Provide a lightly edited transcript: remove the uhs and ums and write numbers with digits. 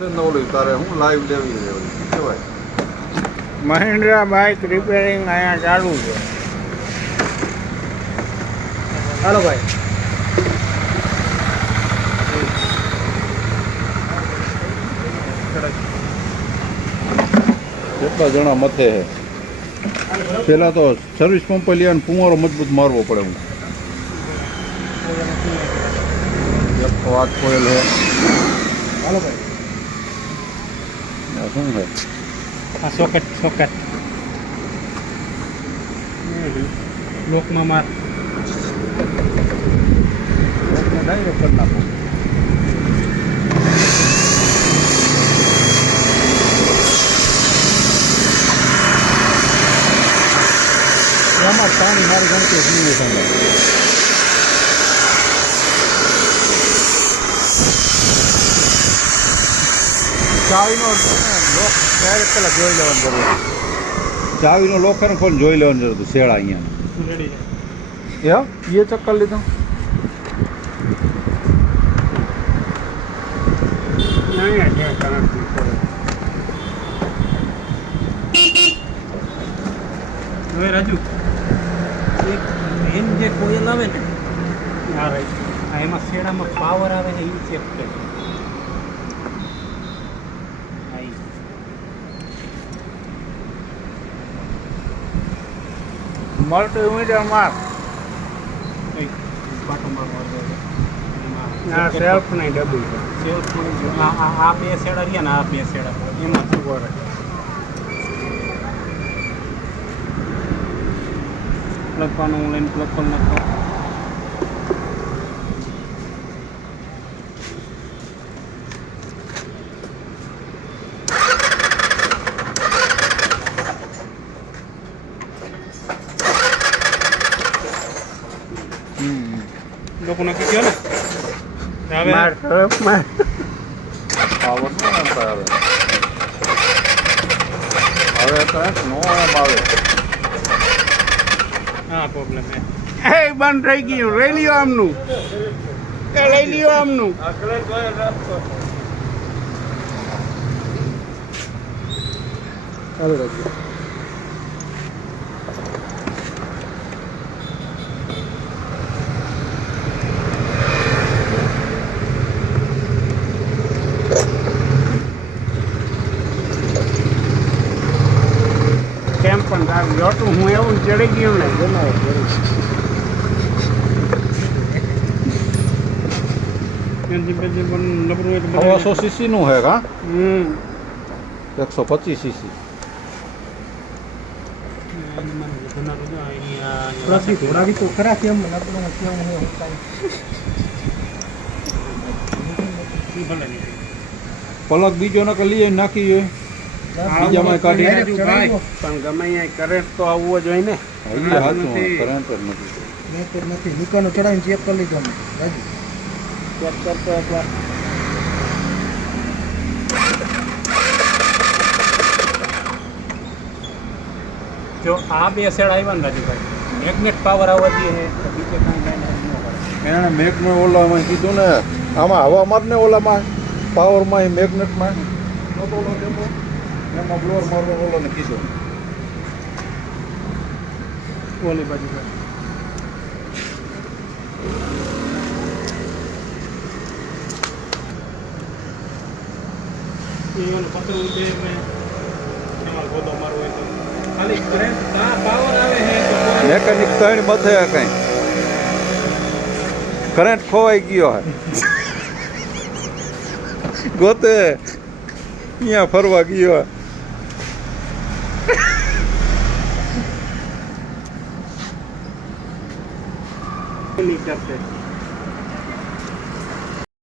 નવલી તારે હું લાઈવ લેવી લેવી કહેવાય. મહિન્દ્રા બાઇક રિપેરિંગ અહીંયા ચાલુ છે. હાલો ભાઈ. કેટલા જણા મથે હે. પેલા તો સર્વિસ પંપ લઈએ ને પુમારો મજબૂત મારવો પડે. હું એક વાત કોયેલ હે. હાલો ભાઈ. શું હે આ સોકેટ લોકમાં માર ડાયરેક્ટ કરી નાખો. એમાં પાણી મારી ગણતી પીવી સંભાળ. ચાવીનો લોક ડાયરેક્ટ પેલા જોઈ લેવાની જરૂર. ચાવીનો લોક છે ને ખોલ જોઈ લેવાની જરૂર હતું. શેળા અહીંયા એ ચક્કર લીધો. હવે રાજુ એમ જે કોયલ આવે ને હા રાઈટ એમાં શેડામાં પાવર આવે ને એ ચેક કરે. મલ્ટીમીટર માર પાટો મારવા સેલ્ફ નહીં ડબલ સેલ્ફ આ બે શેડા રહ્યા ને આ બે શેડા એમાં ખબર લખવાનું ઓનલાઈન પ્લગ કરી નાખો. લોકો નક્કી થયો ને હવે પાવર હવે તો નો એમ આવે. હા પ્રોબ્લેમ હે બંધ થઈ ગયું. લઈ લ્યો આમનું લઈ લ્યો આમનું. કેમ પણ તારું જોતું હું એવું ચડી ગયું ને નબળું સીસી નું હે કા 125 સીસી. થોડા બી તો ખરા કેમ પલક બીજો નકર લઈએ નાખીએ બીજામાં કાઢી પણ ગમે અહીંયા કરંટ તો આવવો જોઈએ ને. સાચું કરંટ જ નથી. દુકાનો ચડાવીને ચેક કરી લીધો ચેક કરતો એકવાર. જો આ બે શેડ આવ્યા ને રાજુભાઈ મેગ્નેટ પાવર આવવા દે બીજે કાંઈ એને મેઘને ઓલામાં કીધું ને આમાં હવા માર ને ઓલામાં પાવરમાં મેગ્નેટમાં એમાં બ્લોર મારવા ઓલાને કીધું. ઓલી બાજુ મેકેનિક ત્રણ મથે કઈ કરંટ ખોવાઈ ગયો હે ગોતે અહીંયા ફરવા ગયો. નહીં કરતે